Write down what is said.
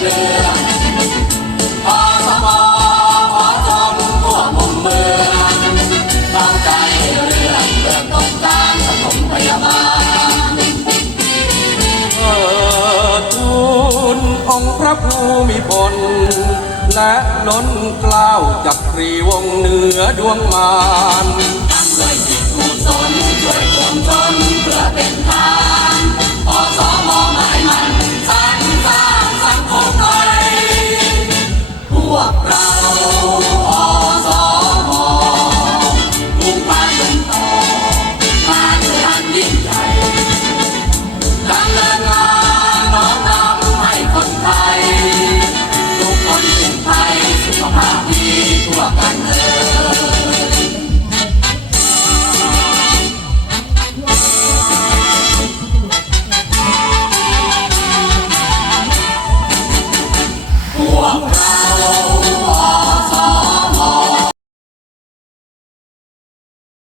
เรื่องพอสมอพอจอมทั่วมุมเมืองตั้งใจเรื่องเรื่อต้องการสมพยาบาลเออทูลองค์พระภูมิพลและล้นเกล้าวจักรีวงเหนือดวงมารทำด้วยจิต Oh.